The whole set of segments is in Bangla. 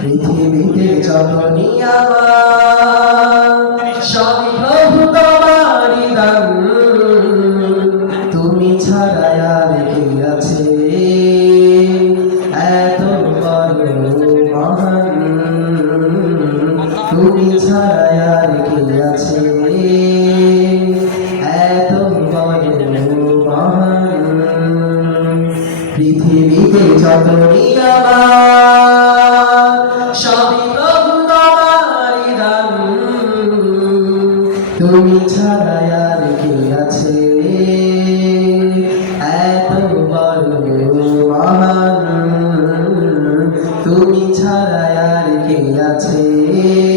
পৃথিবীতে যত নিয়ামত সবই প্রভু তোমারই দান। তুমি ছাড়া আর কে আছে? এত বড় মহান। তুমি পৃথিবীতে যত আছে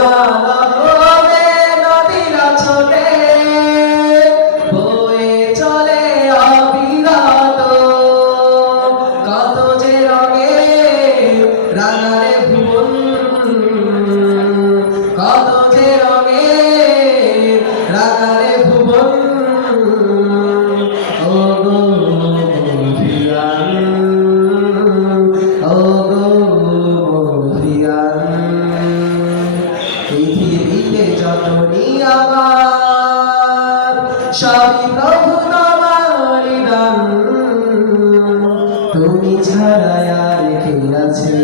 감사합니다. পৃথিবীতে যত নিয়ামত সবই প্রভু তোমারই দান তুমি ছাড়া আর কে আছে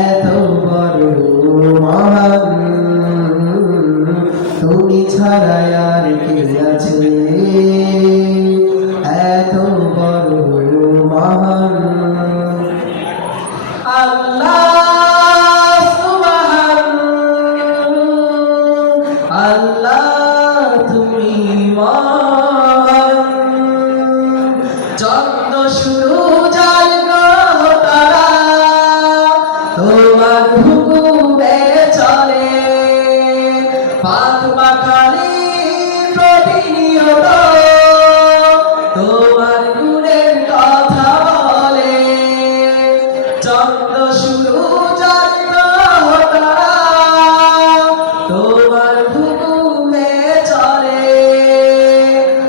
এত বড় মহান তুমি ছাড়া আর কে আছে। আল্লাহ, তুমি চন্দ্র শুরু যার তারা। তোমার হুকুমে চলে। পাখ পাখালি প্রতিনিয়ত। তোমার গুণের কথা বলে। চন্দ্র শুরু যার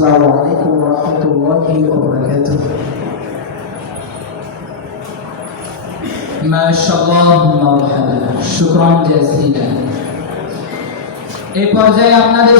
আসসালামু আলাইকুম ওয়া রাহমাতুল্লাহি ওয়া বারাকাতুহু মাশাআল্লাহ মারহাবা। শুকরান জাযীলা এই পর্যায়ে আপনাদের